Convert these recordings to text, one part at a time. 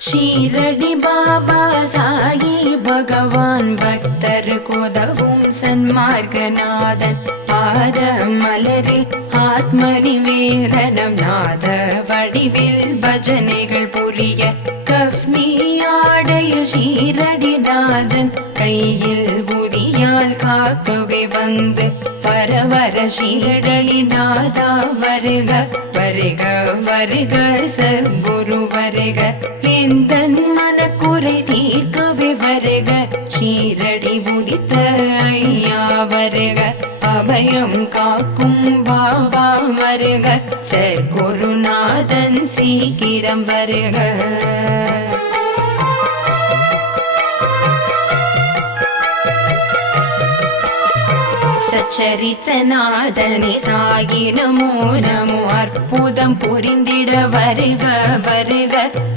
ஷீரடி பாபா சாயி பகவான் பக்தர் கோதவும் சன்மார்கநாதன் பாத மலரில் ஆத்மநிவேதனம் நாத வடிவில் பஜனைகள் புரிய கஃப்னி ஆடையில் ஷீரடிநாதன் கையில் புதியால் காக்கவே வந்து பரவர ஷீரடிநாதா வருக வருக வருக சத்குரு வருக எந்தன் மனக்குறை தீர்க்கவே வருக ஷீரடி உதித்த ஐயா வருக அபயம் காக்கும் பாபா வருக சத்குருநாதன் சீக்கிரம் வருக சச்சரித்தநாதனே சாயி நமோ நமோ அற்புதம் புரிந்திட வருக வருக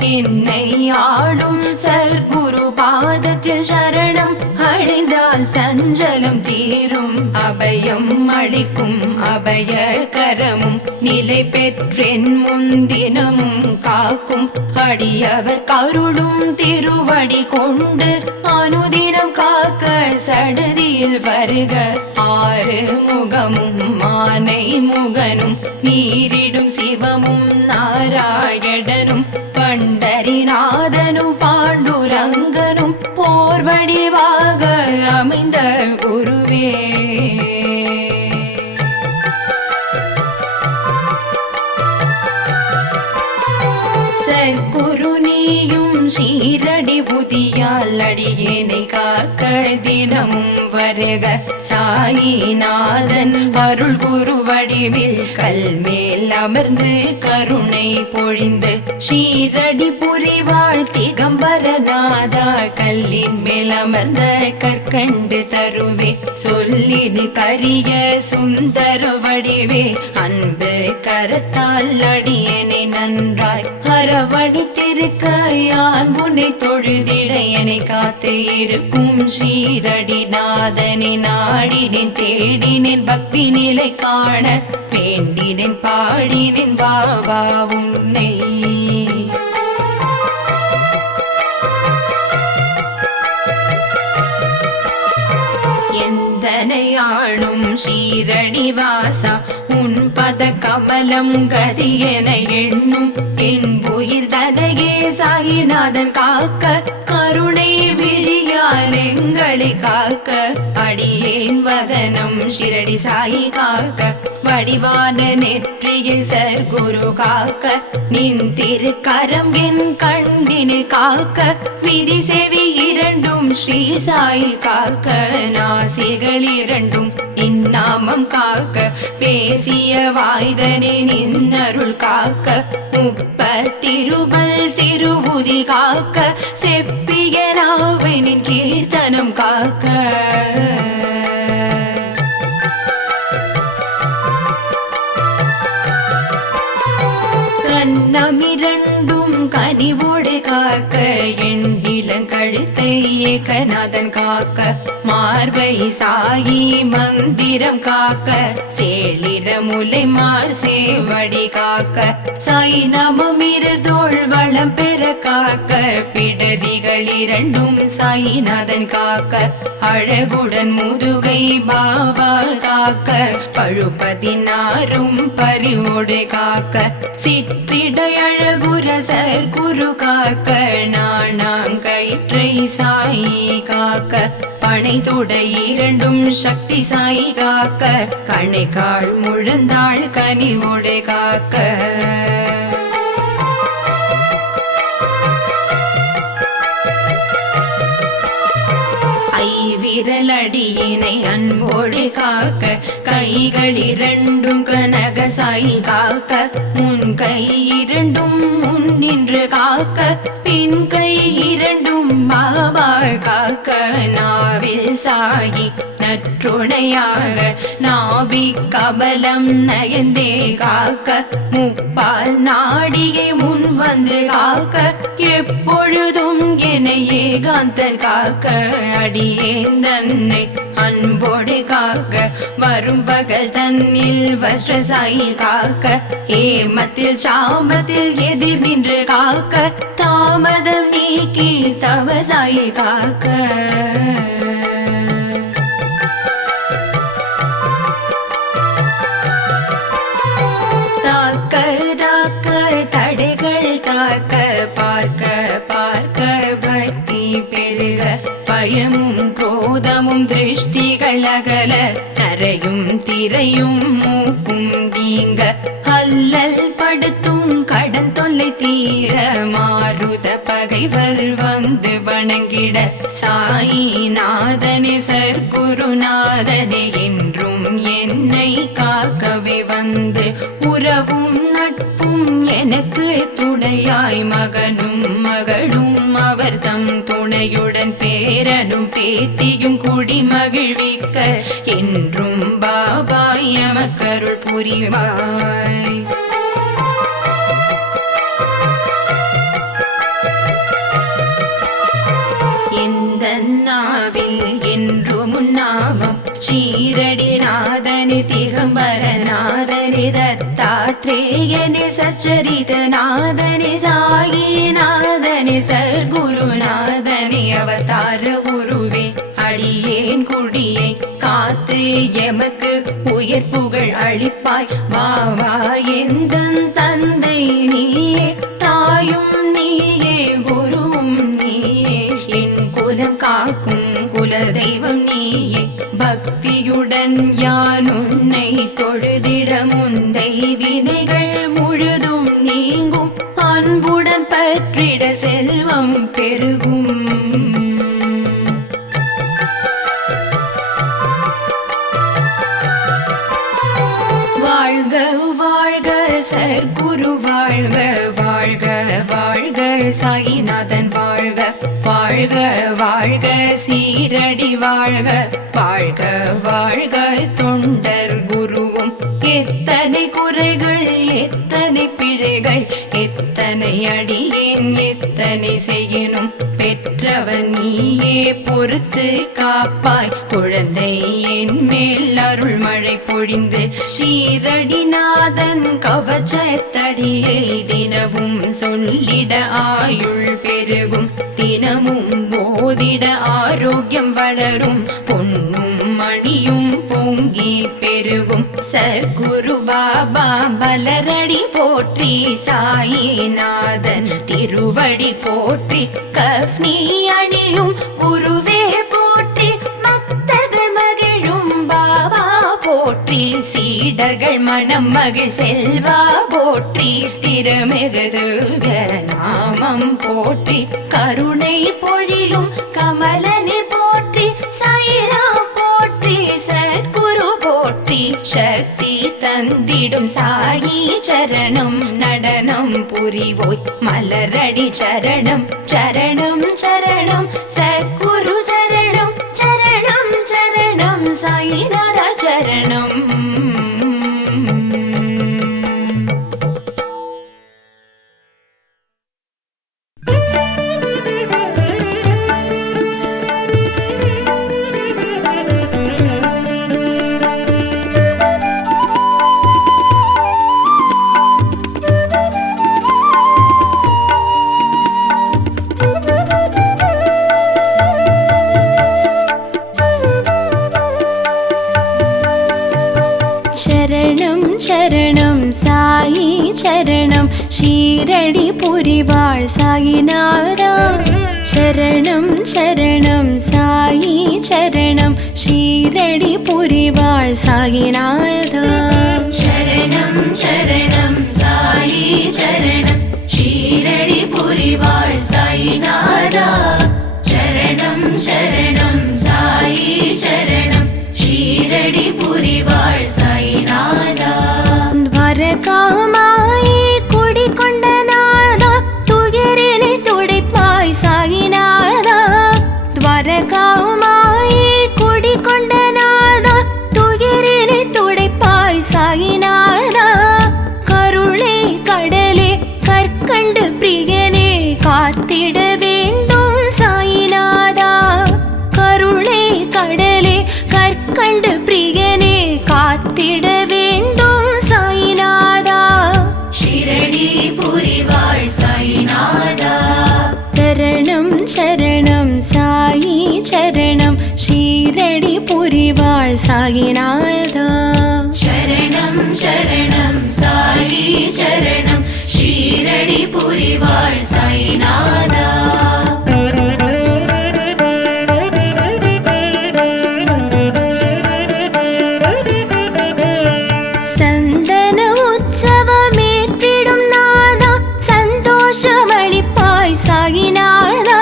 என்னை ஆளும் சத்குரு பாதத்தில் சரணம் அடைந்தால் சஞ்சலம் தீரும் அபயம் அளிக்கும் அபய கரமும் நிலை பெற்றென் முன்தினமும் காக்கும் அடியவர் கருளும் திருவடி கொண்டு அனுதினம் காக்க சடதியில் வருக ஆறு முகமும் மானை முகனும் நீரிடும் சிவமும் நாராயணனும் பண்டரிநாதனும் பாண்டுரங்கனும் போர் வடிவாக அமைந்த குருவே சத்குரு நீயும் ஷீரடி புதியால் அடியேனை காக்க தினமும் வருக சாயிநாதன் அருள் குரு வடிவில் கல்மேல் அமர்ந்து கருணை பொழிந்து ஷீரடி புரிவாழ் திகம்பரநாதா கல்லின் மேல் அமர்ந்த கற்கண்டு தருவே சொல்லினு கரிய சுந்தர வடிவே அன்பு கரத்தால் அடியனை நன்றாய் அரவணைத்திருக்க யான் உன்னை தொழுதிட என்னை காத்து இருக்கும் ஷீரடிநாதனை நாடினேன் தேடினேன் பக்தி நிலை காண வேண்டினேன் பாடினேன் பாபா உன்னை எந்தனையாளும் ஷீரடி வாசா உன் பத கமலம் கதி என எண்ணும் என் உயிர் தனையே சாயிநாதன் காக்க கருணை விழியால் எங்களை காக்க அடியேன் வதனம் ஷிரடி சாயி காக்க வடிவான நெற்றியில் சர்க்குரு காக்க நின் திருக்கரம் என் கண்ணினு காக்க விதி செவி இரண்டும் ஸ்ரீ சாயி காக்க நாசிகள் இரண்டும் இந்நாமம் காக்க பேசிய வாய்தனே நின்னருள் காக்க முப்பத்திருபல் திருபுதி காக்க செப்பிய நாவினின் கீர்த்தனம் காக்க கண்ணமிரண்டும் கனிவோடு காக்க என் இளங்கழுத்தை ஏகநாதன் காக்க மார்பை சாயி மந்திரம் காக்க சேளிர முலை மார் சேவடி காக்க சாய் நமம் இருதோள் வளம் பெற காக்க பிடரிகள் இரண்டும் சாயிநாதன் காக்க அழகுடன் முதுகை பாபா காக்க பழுப்பதினாரும் பறிவோடு காக்க சிற்றிடை அழகுர சர்க்குரு காக்க நாணாங்கயிற்றை சாயி காக்க பனை துடை இரண்டும் சக்தி சாயி காக்க கணைக்கால் முழந்தாள் கனிவோடு காக்க விரலடியினை அன்போடு காக்க கைகள் இரண்டும் கனக சாயி காக்க முன் கை இரண்டும் முன் நின்று காக்க பின் கை இரண்டும் பாபா காக்க நாவில் சாயி நற்றுணையாக நாபி கபலம் நயந்தே காக்க முப்பால் நாடியை முன் வந்து காக்க எப்பொழுதும் என ஏகாந்தன் காக்க அடியேன் தன்னை அன்போடு காக்க வரும் பகல் தன்னில் வஸ்ரசாயி காக்க ஏமத்தில் சாமத்தில் எதிர் நின்று காக்க தாமதம் நீக்கி தவசாயி காக்க தாக்க தாக்க தடைகள் தாக்க பார்க்க பார்க்க பக்தி பெருக பயமும் குரோதமும் திருஷ்டிகள் அகல தரையும் திரையும் மூப்பும் நீங்க அல்லல் படுத்தும் கடன் தொல்லை தீர மாருத பகைவர் வந்து வணங்கிட சாயிநாதனே சர்க்குருநாதனே என்றும் என்னை காக்கவே வந்து உறவும் நட்பும் எனக்கு துணையாய் மகனும் மகளும் அவர் தம் துணையுடன் பேரனும் பேத்தியும் குடி மகிழ்விக்க என்றும் பாபாய் எமக்கருள் புரிவாய். எந்த நாவில் என்றும் நாமம் ஷீரடிநாதனே திகம்பரநாதனே தத்தாத்ரேயனே சச்சரிதநாதனே சாயிநாதனே சர்க்குருநாதனே அவதார உருவே அடியேன் குடியை காத்து எமக்கு உயர் புகழ் அளிப்பாய் வாவா எந்தன் தந்தை நீயே தாயும் நீயே குருவும் நீயே என் குலம் காக்கும் குலதெய்வம் நீயே பக்தியுடன் யான் உன்னை தொழுதிட முந்தை வினைகள் முழுதும் நீங்கும் அன்புடன் பற்றிட செல்வம் பெருகும். வாழ்க வாழ்க சர்க்குரு வாழ்க வாழ்க வாழ்க சாயிநாதன் வாழ்க வாழ்க வாழ்க சீரடி வாழ்க வாழ்க வாழ்க தொண்டர் குருவும் எத்தனை குறைகள் எத்தனை பிழைகள் எத்தனை அடியேன் எத்தனை செய்யணும் பெற்றவன் நீயே பொறுத்து காப்பாய் குழந்தை என் மேல் அருள் மழை பொழிந்து ஷீரடிநாதன் கவச்சத்தடியை தினமும் சொல்லிட ஆயுள் பெருகும் தினமும் போதிட ஆரோக்கியம் வளரும் பொன்னும் மணியும் பொங்கி பெருகும் சர்க்குரு பாபா பலரடி போற்றி சாயிநாதன் திருவடி போற்றி கஃப்னி அணியும் குருவே போற்றி பக்தர்கள் மகிழும் பாபா போற்றி சீடர்கள் மனம் மகிழ் செல்வா போற்றி திருமிகு நாமம் போற்றி கருணை பொழியும் கமலனை போற்றி சாயிராம் போற்றி சத்குரு போற்றி சக்தி தந்திடும் சாயி சரணம் நடனம் புரிவோய் மலரடி சரணம் சரணம் சரணம் சத்குரு சரணம் சரணம் சரணம் சாயிநாத சரணம். சரணம் சரணம் சாயி சரணம் ஷீரடி புரிவாள் சாயிநாதா சரணம் சரணம் சாயி சரணம் ஷீரடி புரிவாள் சாயிநாதா சரணம் சரணம் சாயி சரணம் ஷீரடி புரிவாள் சாயிநாதா சரணம் சரணம் சாயி சரணம் ஷீரடி புரிவாள் சாயிநாதா துவாரகாமாயே குடிகொண்ட நாதா துயரினை துடைப்பாய் சாயிநாதா துவாரகாமாயே குடிகொண்ட சரணம் சாயி சரணம் ஷீரடி புரிவாள் சாயிநாதா. சரணம் சரணம் சாயி சரணம் ஷீரடி புரிவாள் சாயிநாதா. சந்தன உற்சவமேற்றிடும் நாதா சந்தோஷமளிப்பாய் சாயிநாதா.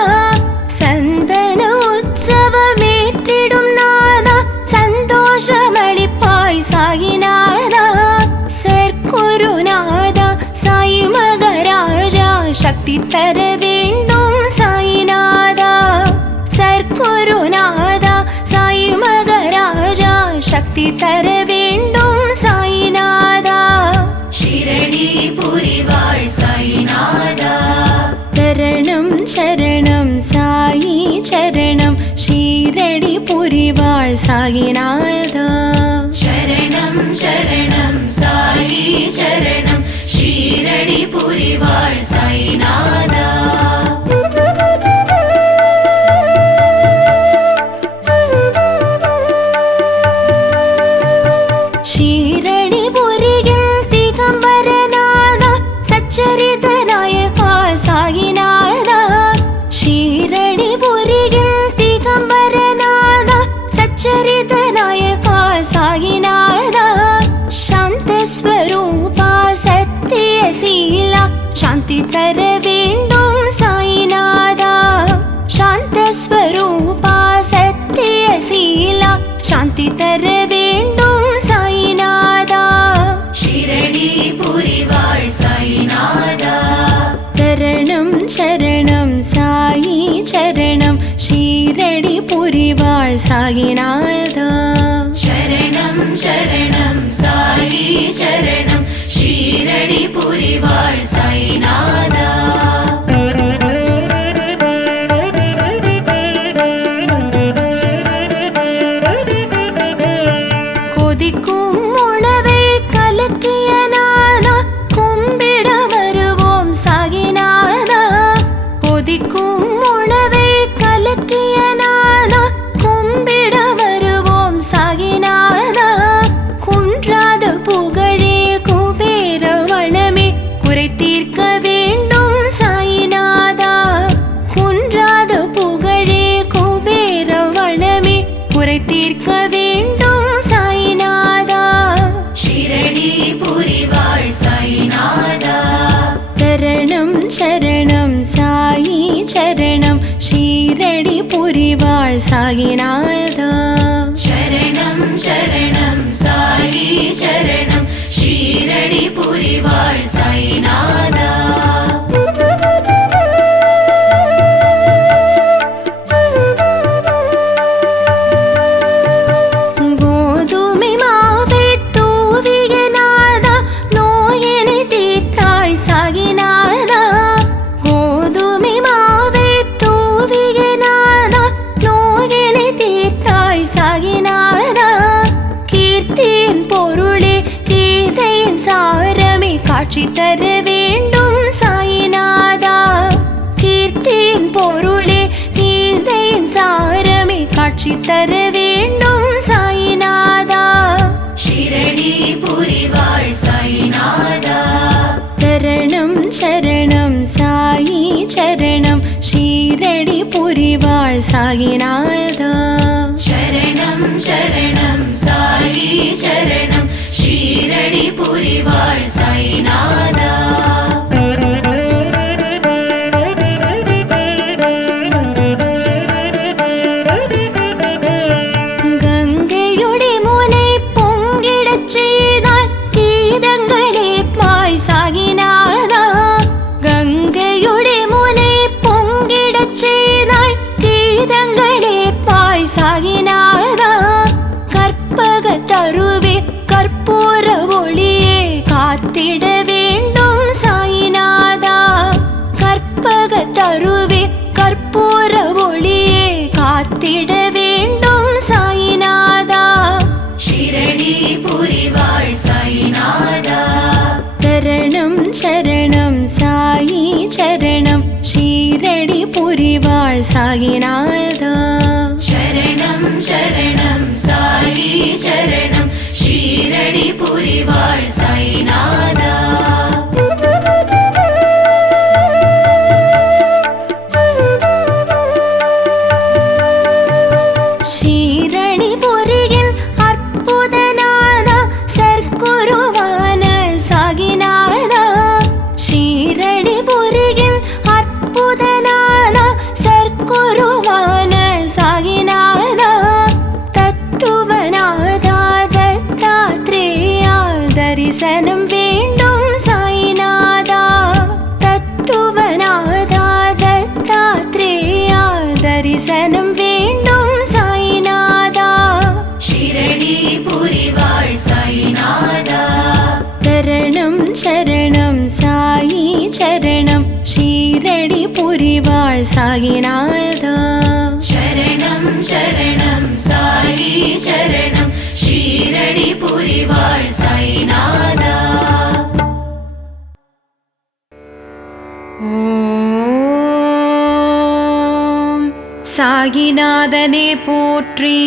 சந்தன உற்சவமேற்றிடும் நாதா சந்தோஷமளிப்பாய் சாயிநாதா. சர்க்குருநாதா சாயி மகராஜா சக்தி தர வேண்டும் சாயிநாதா. சர்க்குருநாதா சாயி மகராஜா சக்தி தர வேண்டும் சாயிநாதா. ஷீரடி புரிவாள் சாயிநாதா. சரணம் சரணம் சாயி சரணம் ஷீரடி புரிவாள் சாயிநாதா. சரணம் சரணம் சாயி சரணம் ஷீரடி புரிவாள் சாயிநாதா. ஷீரடி புரியும் திகம்பரநாதா சச்சரித நாயகா சாயிநாதா. ஷீரடி புரியும் திகம்பரநாதா சச்சரித நாயகா சாயிநாதா. சாந்த ஸ்வரூபா சத்தியசீலா சாந்தி தர வேண்டும் சாயிநாதா. சாந்த ஸ்வரூபா சத்தியசீலா சாந்தி தர வேண்டும் சாயிநாதா. ஷீரடி புரிவாள் சாயிநாதா. சரணம் சரணம் சாயி சரணம் ஷீரடி புரிவாள் சாயிநாதா. சரணம் சரணம் சாயி சரணம் ஷீரடி புரிவாள் சாயிநாதா. கொதிக்கும் உணவை கலக்கிய நாதா கும்பிட வருவோம் சாயிநாதா. கொதிக்கும் உணவை கலக்கிய நாதா கும்பிட வருவோம் சாயிநாதா. குன்றாத புகழே குபேர வளமே குறை தீர்க்க வேண்டும் சாயிநாதா. குன்றாத புகழே குபேர வளமே குறை தீர்க்க வேண்டும் சாயிநாதா. ஷீரடி புரிவாள் சாயிநாதா. சரணம் சரணம் சாயி சரணம் ஷீரடி புரிவாள் சாயிநாதா. சரணம் சரணம் சாயி சரணம் ஷீரடி புரிவாள் சாயிநாதா. கோதுமை மாவை தூவிய நாதா நோயினை தீர்த்தாய் சாயிநாதா. கோதுமை மாவை தூவிய நாதா நோயினை தீர்த்தாய் சாயிநாதா. கீர்த்தியின் பொருளே கீதையின் சாரமே காட்சி தர வேண்டும் சாயிநாதா. கீர்த்தியின் பொருளே கீதையின் சாரமே காட்சி தர வேண்டும் சாயிநாதா. ஷீரடி புரிவாள் சாயிநாதா. சரணம் சரணம் சாயி சரணம் ஷீரடி புரிவாள் சாயிநாதா. சரணம் சரணம் சாயி சரணம் ஷீரடி புரிவாள் சாயிநாதா. கங்கையுடைய முனை பொங்கிடச் செய்தாய் கீதங்களே பாய் சாயிநாதா. கங்கையுடைய முனை பொங்கிடச் செய்தாய் கீதங்களே பாய் சாயிநாதா. கற்பக தருவே கற்பூர ஒளியே காத்திட வேண்டும் சாயிநாதா. கற்பக தருவே கற்பூர ஒளியே காத்திட வேண்டும் சாயிநாதா. ஷீரடி புரிவாள் சாயிநாதா. சரணம் சரணம் சாயி சரணம் ஷீரடி ஷீரடி புரிவாள் சாயிநாதா. சரணம் சரணம் சாயி சரணம் ஷீரடி புரிவாள் சாயிநாதா. ஷீரடி புரியின் அற்புதநாதா சர்க்குருவான சாயிநாதா. ஷீரடி புரியின் அற்புதநாதா சர்க்குருவான சாயிநாதா. தத்துவநாதா தத்தாத்ரேயா தரிசனம் வேண்டும் சாயிநாதா. தத்துவநாதா தத்தாத்ரேயா தரிசனம் வேண்டும் சாயிநாதா. ஷீரடி புரிவாள் சாயிநாதா. சரணம் சரணம் சாயி சரணம் ஷீரடி புரிவாள் சாயிநாதா. சரணம் சரணம் சாயி சரணம் ஷீரடி புரிவாள் சாயிநாதா. ஓம் சாயிநாதனே போற்றி,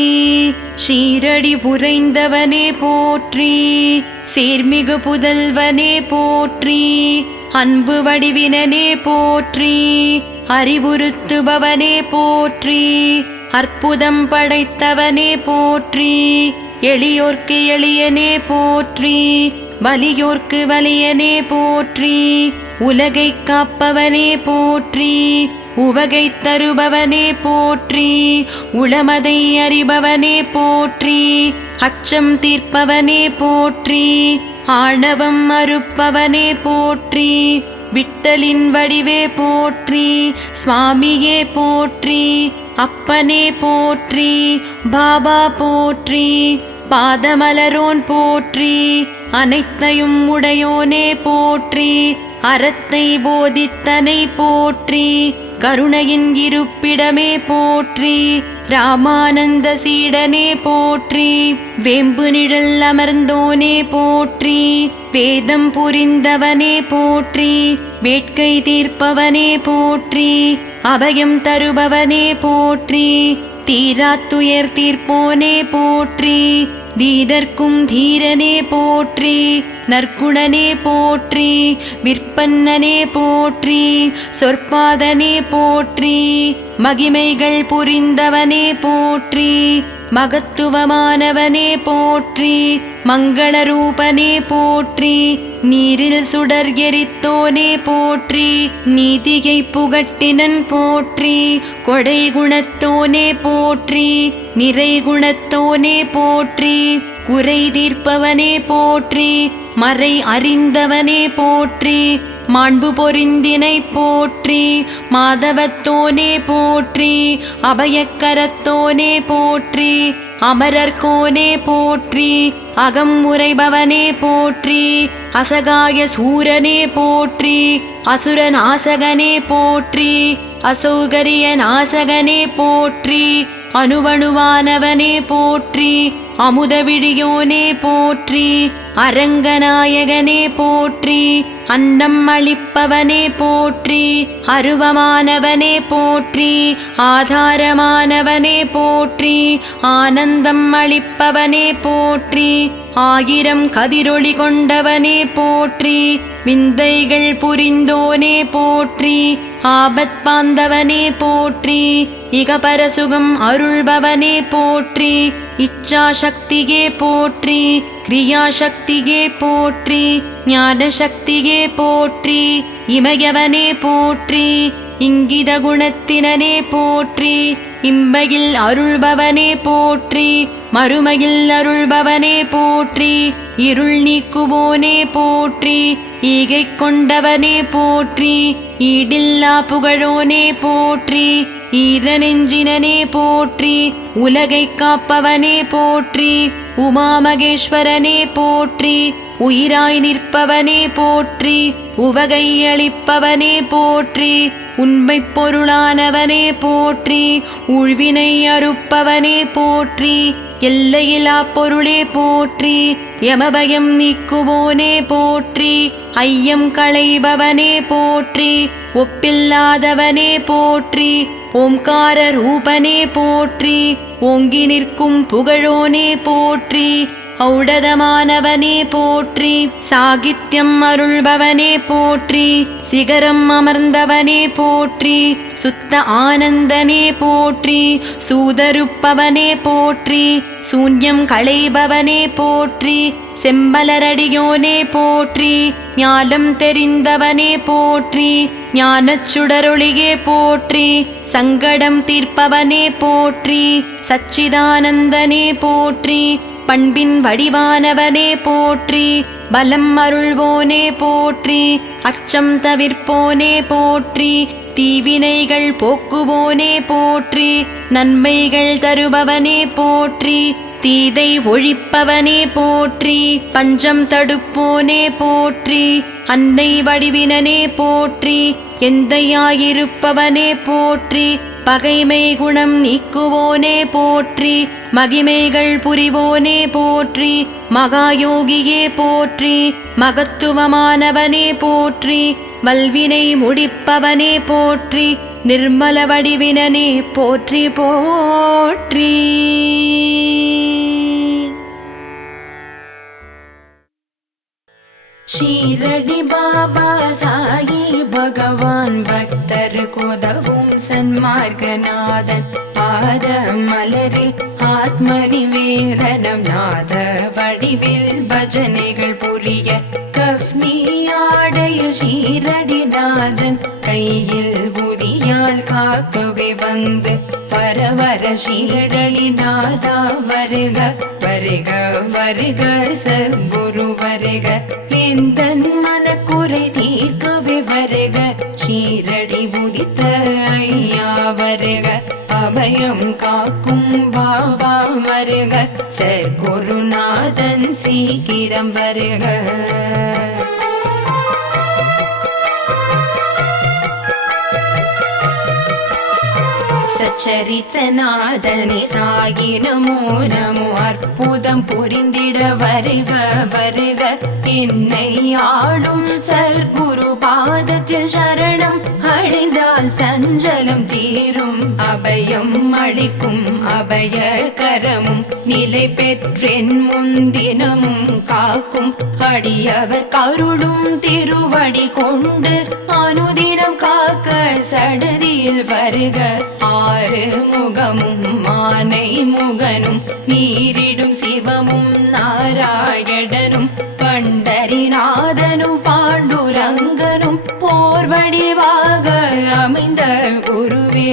ஷீரடி புரைந்தவனே போற்றி, சீர்மிகு புதல்வனே போற்றி, அன்பு வடிவினனே போற்றி, அறிவுறுத்துபவனே போற்றி, அற்புதம் படைத்தவனே போற்றி, எளியோர்க்கு எளியனே போற்றி, வலியோர்க்கு வலியனே போற்றி, உலகை காப்பவனே போற்றி, உவகை தருபவனே போற்றி, உளமதை அறிபவனே போற்றி, அச்சம் தீர்ப்பவனே போற்றி, ஆணவம் அறுப்பவனே போற்றி, விட்டலின் வடிவே போற்றி, சுவாமியே போற்றி, அப்பனே போற்றி, பாபா போற்றி, பாதமலரோன் போற்றி, அனைத்தையும் உடையோனே போற்றி, அறத்தை போதித்தனை போற்றி, கருணையின் இருப்பிடமே போற்றி, ராமானந்த சீடனே போற்றி, வேம்பு நிழல் அமர்ந்தோனே போற்றி, வேதம் புரிந்தவனே போற்றி, வேட்கை தீர்ப்பவனே போற்றி, அபயம் தருபவனே போற்றி, தீராத்துயர் தீர்ப்போனே போற்றி, தீரர்க்கும் தீரனே போற்றி, நற்குணனே போற்றி, விற்பன்னனே போற்றி, சொற்பாதனே போற்றி, மகிமைகள் புரிந்தவனே போற்றி, மகத்துவமானவனே போற்றி, மங்களரூபனே போற்றி, நீரில் சுடர் எரித்தோனே போற்றி, நீதியை புகட்டினன் போற்றி, கொடை குணத்தோனே போற்றி, நிறை குணத்தோனே போற்றி, குறை தீர்ப்பவனே போற்றி, மறை அறிந்தவனே போற்றி, மாண்பு பொருந்தினை போற்றி, மாதவத்தோனே போற்றி, அபயக்கரத்தோனே போற்றி, அமரர்கோனே போற்றி, அகம் உரைபவனே போற்றி, அசகாய சூரனே போற்றி, அசுரநாசகனே போற்றி, அசௌகரிய நாசகனே போற்றி, அணுவணுவானவனே போற்றி, அமுதவிழியோனே போற்றி, அரங்கநாயகனே போற்றி, அன்னம் அளிப்பவனே போற்றி, அருவமானவனே போற்றி, ஆதாரமானவனே போற்றி, ஆனந்தம் அளிப்பவனே போற்றி, ஆயிரம் கதிரொளி கொண்டவனே போற்றி, விந்தைகள் புரிந்தோனே போற்றி, ஆபத் பாந்தவனே போற்றி, இகபரசுகம் அருள்பவனே போற்றி, இச்சா சக்தியே போற்றி, கிரியா சக்தியே போற்றி, ஞான சக்தியே போற்றி, இமயவனே போற்றி, இங்கித குணத்தினனே போற்றி, இம்பையில் அருள்பவனே போற்றி, மறுமையில் அருள்பவனே போற்றி, இருள் நீக்குவோனே போற்றி, ஈகை கொண்டவனே போற்றி, ஈடில்லா புகழோனே போற்றி, ஈரநெஞ்சினனே போற்றி, உலகை காப்பவனே போற்றி, உமாமகேஸ்வரனே போற்றி, உயிராய் நிற்பவனே போற்றி, உவகை அளிப்பவனே போற்றி, உண்மைப் பொருளானவனே போற்றி, உழ்வினை அறுப்பவனே போற்றி, எல்லையிலா பொருளே போற்றி, யமபயம் நீக்குவோனே போற்றி, ஐயம் களைபவனே போற்றி, ஒப்பில்லாதவனே போற்றி. ஓம்கார ரூபனே போற்றி. ஓங்கி நிற்கும் புகழோனே போற்றி. ஔடதமானவனே போற்றி. சாகித்யம் அருள்பவனே போற்றி. சிகரம் அமர்ந்தவனே போற்றி. சுத்த ஆனந்தனே போற்றி. சூதருப்பவனே போற்றி. சூன்யம் களைபவனே போற்றி. செம்பலரடியோனே போற்றி. ஞானம் தெரிந்தவனே போற்றி. ஞானச் சுடரொளியே போற்றி. சங்கடம் தீர்ப்பவனே போற்றி. சச்சிதானந்தனே போற்றி. பண்பின் வடிவானவனே போற்றி. பலம் அருள்வோனே போற்றி. அச்சம் தவிர்ப்போனே போற்றி. தீவினைகள் போக்குவோனே போற்றி. நன்மைகள் தருபவனே போற்றி. தீதை ஒழிப்பவனே போற்றி. பஞ்சம் தடுப்போனே போற்றி. அன்னை வடிவினனே போற்றி. எந்தையாயிருப்பவனே போற்றி. பகைமை குணம் நீக்குவோனே போற்றி. மகிமைகள் புரிவோனே போற்றி. மகாயோகியே போற்றி. மகத்துவமானவனே போற்றி. வல்வினை முடிப்பவனே போற்றி. நிர்மல வடிவினனே போற்றி போற்றி. ஷீரடி பாபா சாயி பகவான் பக்தர் கோதவும் சன்மார்கநாதன் பாத மலரில் ஆத்ம நிவேதனம் நாத வடிவில் பஜனைகள் புரிய கஃப்னி ஆடையில் ஷீரடிநாதன் கையில் புதியால் காக்கவே வந்து பரவர ஷீரடிநாதா வருக வருக வருக சத்குரு வருக எந்தன் மனக்குறை தீர்க்கவே வருக ஷீரடி உதித்த ஐயா வருக அபயம் காக்கும் பாபா வருக சத்குருநாதன் சீக்கிரம் வருக. சச்சரித்தநாதனே சாயி நமோ நமோ அற்புதம் புரிந்திட வருக வருக என்னை ஆளும் சர்க்குரு பாதத்தில் சரணம் அடைந்தால் சஞ்சலம் தீரும் அபயம் அளிக்கும் அபய கரமும் நிலை பெற்றென் முன்தினமும் காக்கும் அடியவர் கருளும் திருவடி கொண்டு அனுதினம் காக்க சடதியில் வருக ஆறு முகமும் மானை முகனும் நீரிடும் சிவமும் நாராயணனும் பண்டரிநாதனும் பாண்டுரங்கனும் போர் வடிவாக அமைந்த குருவே.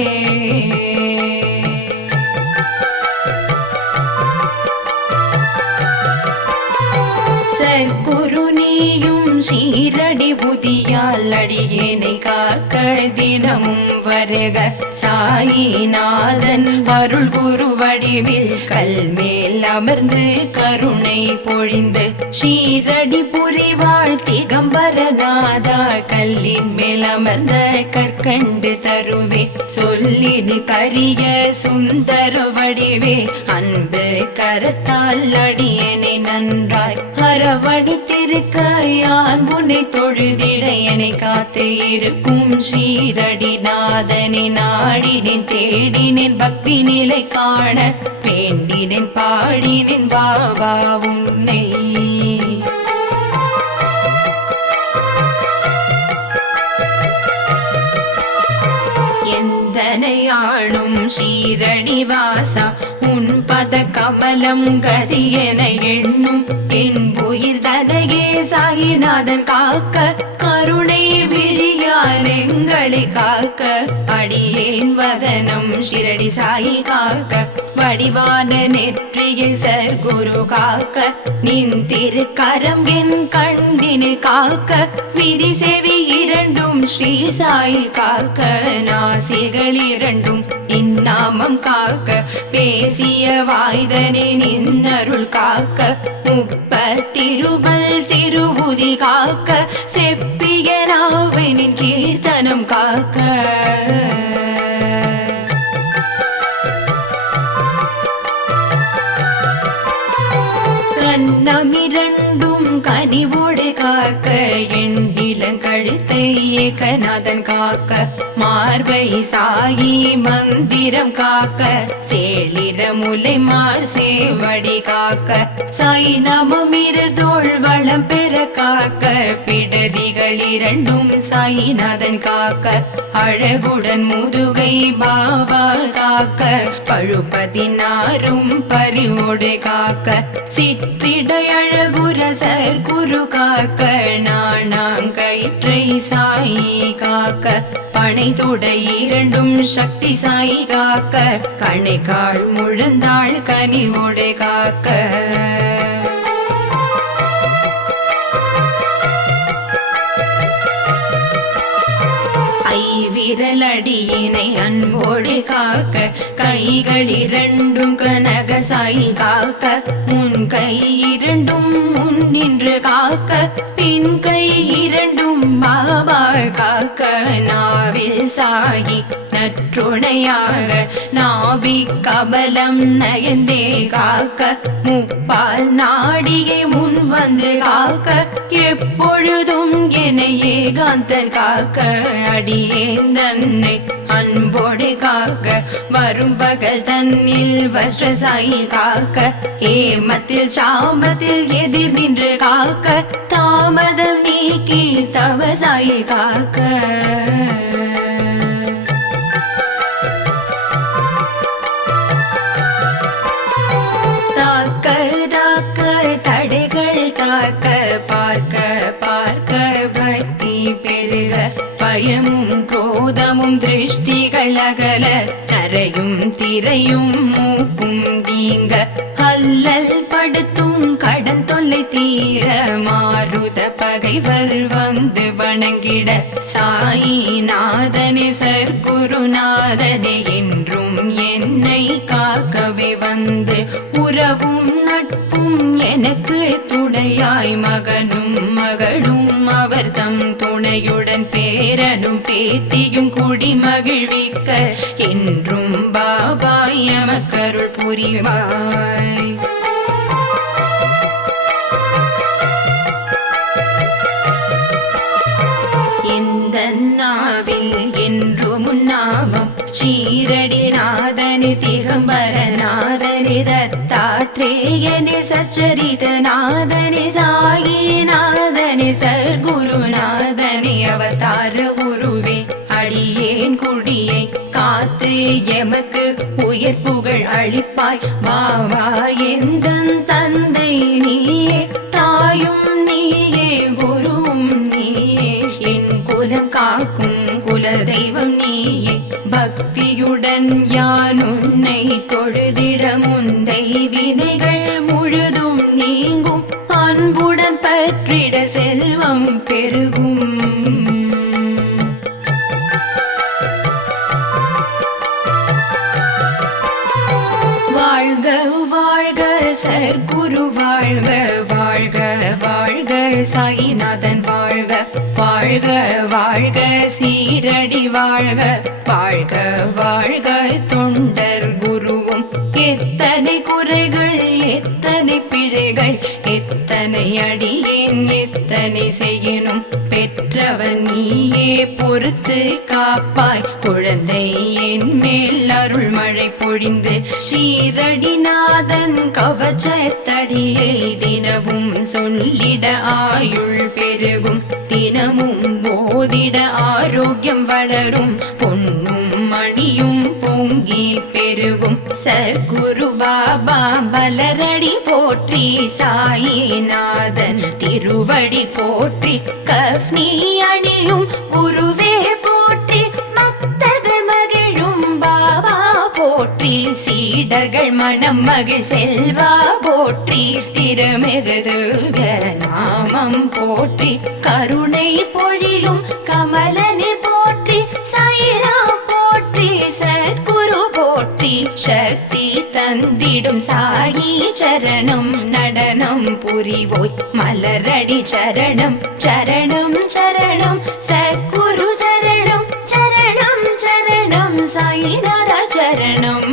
சற்குரு நீயும் ஷீரடி புதியால் அடியேனை காக்க தினமும் வருக சாயிநாதன் அருள் குரு வடிவில் கல்மேல் அமர்ந்து கருணை பொழிந்து ஷீரடி புரிவாழ் திகம்பரநாதா கல்லின் மேல் அமர்ந்த கற்கண்டு தருவே சொல்லின் கரிய சுந்தர வடிவே அன்பு கரத்தால் அடியனை நன்றாய் அரவணைத்திருக்க யான் உன்னை தொழுதிட என்னை காத்து இருக்கும் ஷீரடிநாதனை நாடினேன் தேடினேன் பக்தி நிலை காண வேண்டினேன் பாடினேன் பாபா உன்னை. எந்தனையாளும் ஷீரடி வாசா உன் பத கமலம் கதியென எண்ணும் என் உயிர் தனையே சாயிநாதன் காக்க கருணை விழியால் எங்களை காக்க அடியேன் வதனம் ஷிரடி சாயி காக்க வடிவான நெற்றியை சர்க்குரு காக்க நின் திருக்கரம் என் கண்ணினை காக்க விதி செவி இரண்டும் ஸ்ரீ சாயி காக்க நாசிகள் இரண்டும் இந்நாமம் காக்க பேசிய வாய்தனே நின்னருள் காக்க முப்பத்திருமல் திருபுதி காக்க செப்பிய நாவினின் கீர்த்தனம் காக்க கன்னமிரண்டும் கனிவோடு காக்க என் இளங்கழுத்தை ஏகநாதன் காக்க சாயி மந்திரம் காக்க சேளிர முலைமார் சேவடி காக்க சாய் நமம் இருதோள் வளம் பெற காக்க பிடரிகள் இரண்டும் சாயிநாதன் காக்க அழகுடன் முதுகை பாபா காக்க பழுப்பதினாரும் பரிவோடு காக்க சிற்றிடை அழகுர சர்க்குரு காக்க நாணாங்கயிற்றை சாயி காக்க பனை தொடை இரண்டும் சக்தி சாயி காக்க கணைக்கால் முழந்தாள் கனிவோடு காக்க விரலடியினை அன்போடு காக்க கைகள் இரண்டும் கனக சாயி காக்க முன் கை இரண்டும் முன் நின்று காக்க பின் கை இரண்டும் பாபா காக்க நாவில் சாயி நற்றுணையாக நாபி கபலம் நயந்தே காக்க முப்பால் நாடியை முன் வந்து காக்க எப்பொழுதும் என ஏகாந்தன் காக்க அடியேன் தன்னை அன்போடு காக்க வரும் பகல் தன்னில் வஸ்ரசாயி காக்க ஏமத்தில் சாமத்தில் எதிர் நின்று காக்க தாமதம் நீக்கி தவசாயி காக்க தடைகள் தாக்க பார்க்க பார்க்க பக்தி பெருக பயமும் குரோதமும் திருஷ்டிகள் அகல தரையும் திரையும் மூக்கும் நீங்க அல்லல் படுத்தும் கடன் தொல்லை தீர மாருத பகைவர் வந்து வணங்கிட சாயிநாதனே சர்க்குருநாதனே என்றும் என்னை காக்கவே வந்து உறவும் நட்பும் எனக்கு துணையாய் மகனும் மகளும் அவர் தம் துணையுடன் பேரனும் பேத்தியும் குடி மகிழ்விக்க என்றும் பாபாய் எமக்கருள் புரிவாய். இந்த நாவில் என்றும் நாமம் ஷீரடி நாதனி திகம்பர நாதனி தத்தாத்ரேயனி சச்சரித நாதனி சாயி நாதனி சர்க்குருநாதனி அவதார குருவே அடியேன் குடியை காத்து எமக்கு உயர் புகழ் அளிப்பாய் பாவா எந்தன் தந்தை நீயே தாயும் நீயே குருவும் நீயே என் குலம் காக்கும் குலதெய்வம் நீயே பக்தியுடன் யான் உன்னை தொழுதிட முந்தை வினைகள் முழுதும் நீங்கும் அன்புடன் பற்றிட செல்வம் பெருகும். வாழ்க வாழ்க சர்க்குரு வாழ்க வாழ்க வாழ்க சாயிநாதன் வாழ்க வாழ்க வாழ்க சீரடி வாழ்க வாழ்க வாழ்க தொண்டர் குருவும் எத்தனை குறைகள் எத்தனை பிழைகள் எத்தனை அடியேன் எத்தனை செய்யணும் பெற்றவன் நீயே பொறுத்து காப்பாய் குழந்தை என் மேல் அருள் மழை பொழிந்து ஷீரடிநாதன் கவச்சத்தடியை தினமும் சொல்லிட ஆயுள் பெருகும் தினமும் போதிட ஆரோக்கியம் வளரும் பொன்னும் மணியும் பொங்கி பெருகும் சர்க்குரு பாபா பலரடி போற்றி சாயிநாதன் திருவடி போற்றி கஃப்னி அணியும் குருவே போற்றி பக்தர்கள் மகிழும் பாபா போற்றி சீடர்கள் மனம் மகிழ் செல்வா போற்றி திருமிகுதுக நாமம் போற்றி கருணை பொழியும் கமலனை போற்றி சாயிராம் போற்றி சத்குரு போற்றி சக்தி தந்திடும் சாயி சரணம் நடனம் புரிவோய் மலரடி சரணம் சரணம் சரணம் சத்குரு சரணம் சரணம் சரணம் சாயிநாத சரணம்.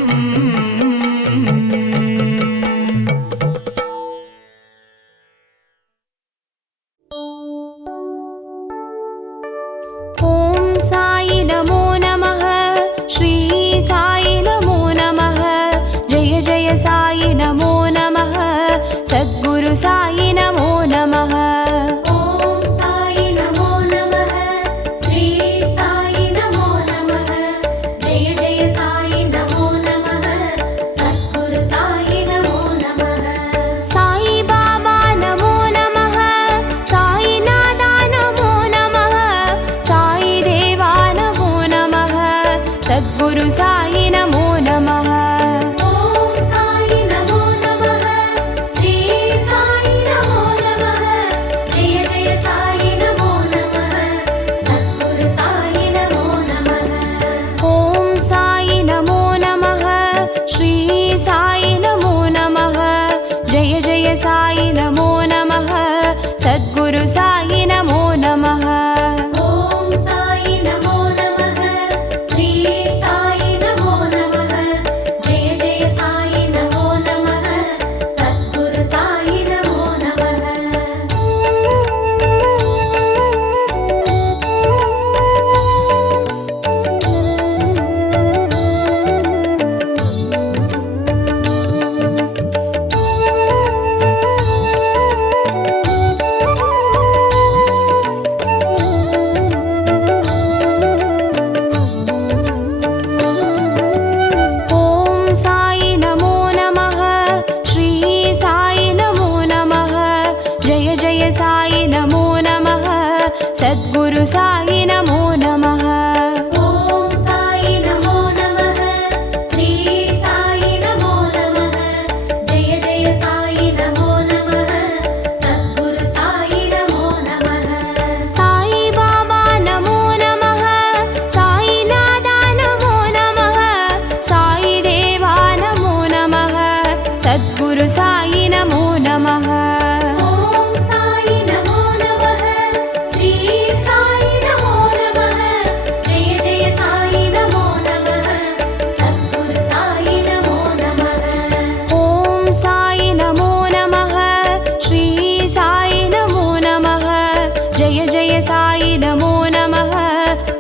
ஓம் சாயி நமோ நமः. ஸ்ரீ सद्गुरु साई नमो नमः। ॐ साई नमो नमः, श्री साई नमो नमः, जय जय साई नमो नमः, सद्गुरु साई नमो नमः। ॐ साई नमो नमः, श्री साई नमो नमः, जय जय साई नमो नमः, सद्गुरु साई नमो नमः। ॐ साई नमो नमः, श्री साई नमो नमः, जय जय साई नमो नमः, सद्गुरु साई नमो नमः। ॐ साई नमो नमः, श्री साई नमो नमः, जय जय साई नमो नमः, सद्गुरु साई नमो नमः। ॐ साई नमो नमः, श्री साई नमो नमः, जय जय साई नमो नमः, सद्गुरु साई नमो नमः। साई बाबा नमो नमः, साई नादा नमो नमः, साई देवा नमो नमः, सद्गुरु साई नमो नमः। ॐ साई नमो नमः, श्री साई नमो नमः, जय जय साई नमो नमः, सद्गुरु साई नमो नमः। ॐ साई नमो नमः, श्री साई नमो नमः, जय जय साई नमो नमः,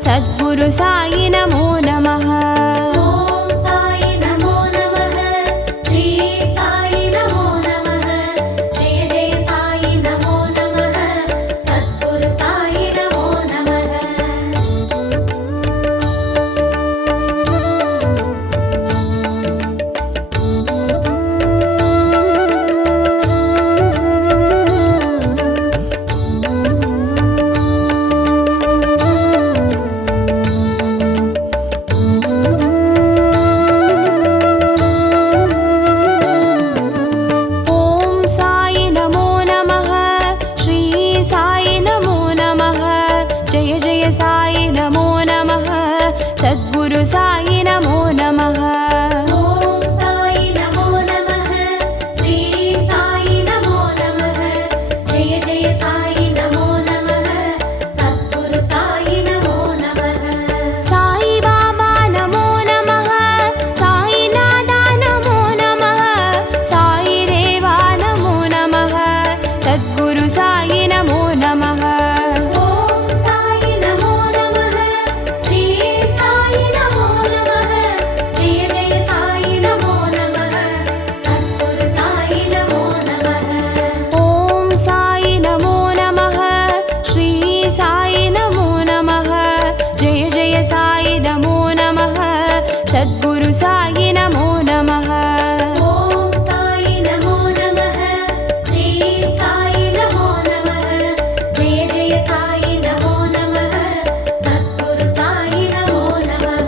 सद्गुरु साई नमो नमः। ॐ साई नमो नमः, श्री साई नमो नमः, जय जय साई नमो नमः, सद्गुरु साई नमो नमः। ॐ साई नमो नमः, श्री साई नमो नमः, जय जय साई नमो नमः, सद्गुरु साई नमो नमः। ॐ साई नमो नमः, श्री साई नमो नमः, जय जय साई नमो नमः, सद्गुरु साई नमो नमः। साई बाबा नमो नमः, साई नादा नमो नमः, साई देवा नमो नमः, सद्गुरु साई नमो नमः। ॐ साई नमो नमः, श्री साई नमो नमः, जय जय साई नमो नमः, सद्गुरु साई नमो नमः। ॐ साई नमो नमः, श्री साई नमो नमः, जय जय साई नमो नमः, सद्गुरु साई नमो नमः। ॐ साई नमो नमः, श्री साई नमो नमः, जय जय साई नमो नमः, सद्गुरु साई नमो नमः।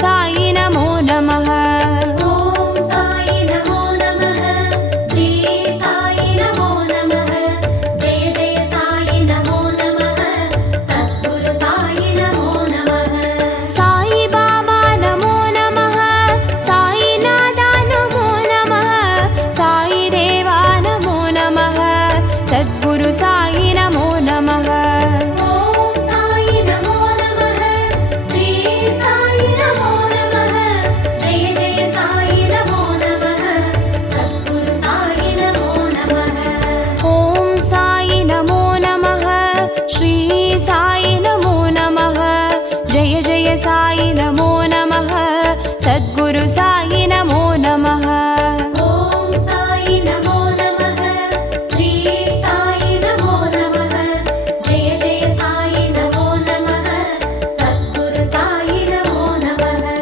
साई नमो नमः। ॐ साई नमो नमः, श्री साई नमो नमः, जय जय साई नमो नमः, सद्गुरु साई नमो नमः। साई बाबा नमो नमः, साई नादा नमो नमः, साई देवा नमो नमः, सद्गुरु साई नमो नमः। ॐ साई नमो नमः, श्री साई नमो नमः, जय जय साई नमो नमः, सद्गुरु साई नमो नमः। ॐ साई नमो नमः, श्री साई नमो नमः, जय जय साई नमो नमः, सद्गुरु साई नमो नमः। ॐ साई नमो नमः, श्री साई नमो नमः, जय जय साई नमो नमः, सद्गुरु साई नमो नमः।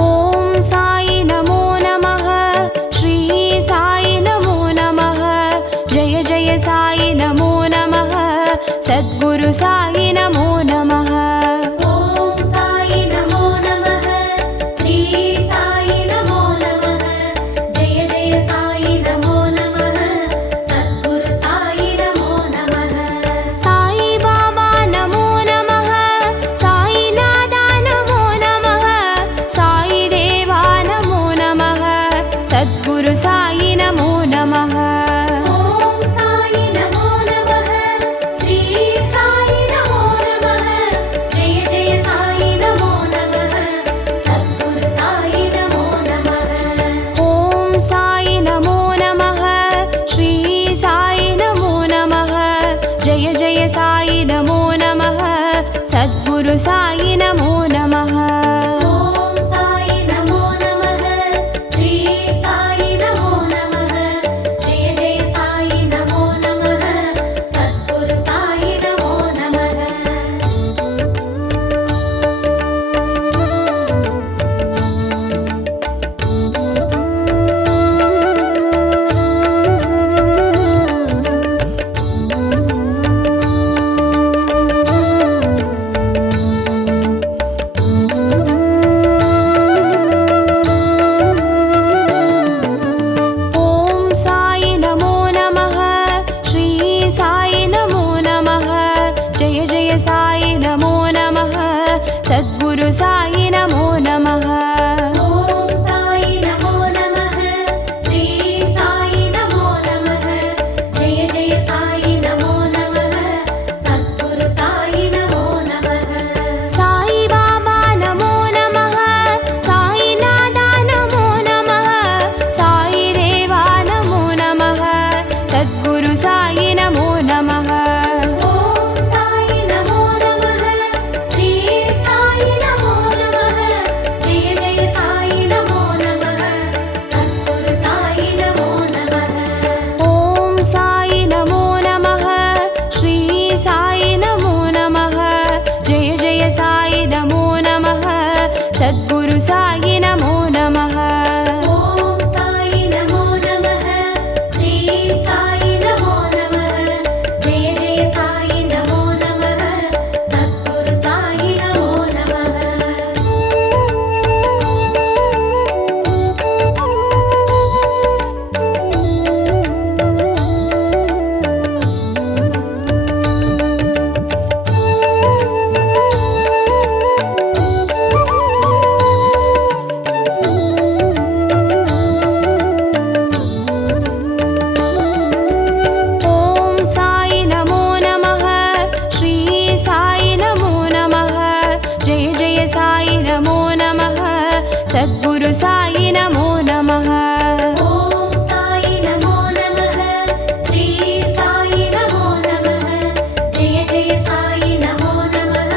ॐ साई नमो नमः, श्री साई नमो नमः, जय जय साई नमो नमः, सद्गुरु साई नमो नमः। ॐ साई नमो नमः, श्री साई नमो नमः, जय जय साई नमो नमः, सद्गुरु साई नमो नमः। साई बाबा नमो नमः, साई नादा नमो नमः, साई देवा नमो नमः, सद्गुरु साई नमो नमः। ॐ साई नमो नमः, श्री साई नमो नमः, जय जय साई नमो नमः, सद्गुरु साई नमो नमः। ॐ साई नमो नमः, श्री साई नमो नमः, जय जय साई नमो नमः, सद्गुरु साई नमो नमः। ॐ साई नमो नमः, श्री साई नमो नमः, जय जय साई नमो नमः, सद्गुरु साई नमो नमः। ॐ साई नमो नमः, श्री साई नमो नमः, जय जय साई नमो नमः, सद्गुरु साई नमो नमः। ॐ साई नमो नमः, श्री साई नमो नमः, जय जय साई नमो नमः, सद्गुरु साई नमो नमः। साई बाबा नमो नमः, साई नादा नमो नमः, साई देवा नमो नमः, सद्गुरु साई नमो नमः। ॐ साई नमो नमः, श्री साई नमो नमः, जय जय साई नमो नमः, सद्गुरु साई नमो नमः। ॐ साई नमो नमः, श्री साई नमो नमः, जय जय साई नमो नमः, सद्गुरु साई नमो नमः। ॐ साई नमो नमः, श्री साई नमो नमः, जय जय साई नमो नमः, सद्गुरु साई नमो नमः। ॐ साई नमो नमः, श्री साई नमो नमः, जय जय साई नमो नमः, सद्गुरु साई नमो नमः। ॐ साई नमो नमः, श्री साई नमो नमः, जय जय साई नमो नमः,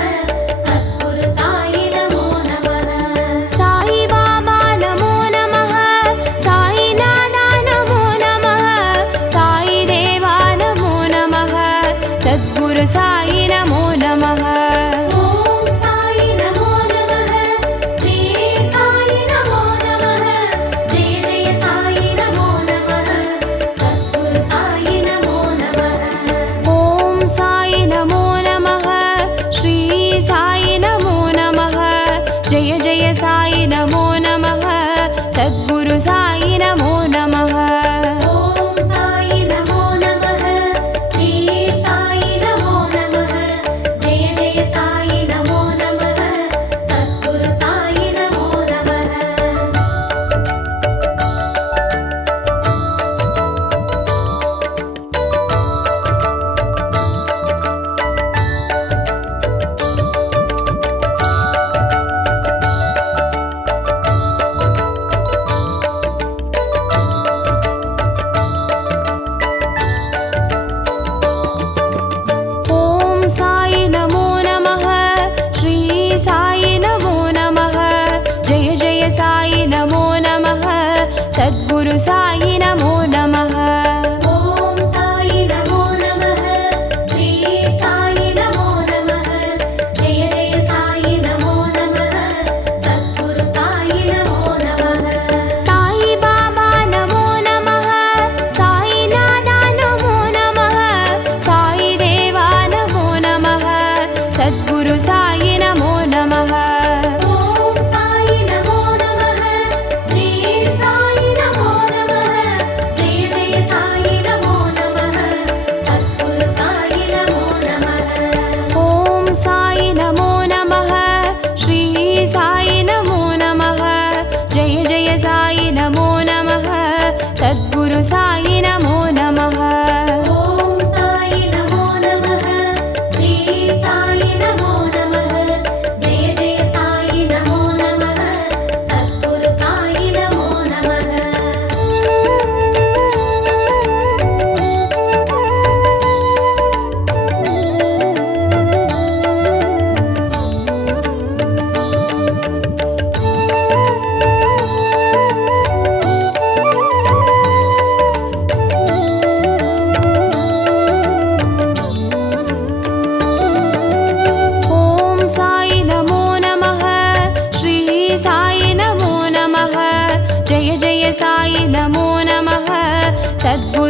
सद्गुरु साई नमो नमः। साई बाबा नमो नमः, साई नादा नमो नमः, साई सद्गुरु साई नमो नमः। ॐ साई नमो नमः श्री साई नमो नमः जय जय साई नमो नमः सद्गुरु साई नमो नमः। साई बाबा नमो नमः साई नादा नमो नमः साई देवा नमो नमः सद्गुरु साई नमो नमः। ॐ साई नमो नमः श्री साई नमो नमः जय जय साई नमो नमः सद्गुरु साई नमो नमः। ॐ साई नमो नमः श्री साई नमो नमः जय जय साई नमो नमः सद्गुरु साई नमो नमः। ॐ साई नमो नमः श्री साई नमो नमः जय जय साई नमो नमः सद्गुरु साई नमो नमः। ॐ साई नमो नमः श्री साई नमो नमः जय जय साई नमो नमः सद्गुरु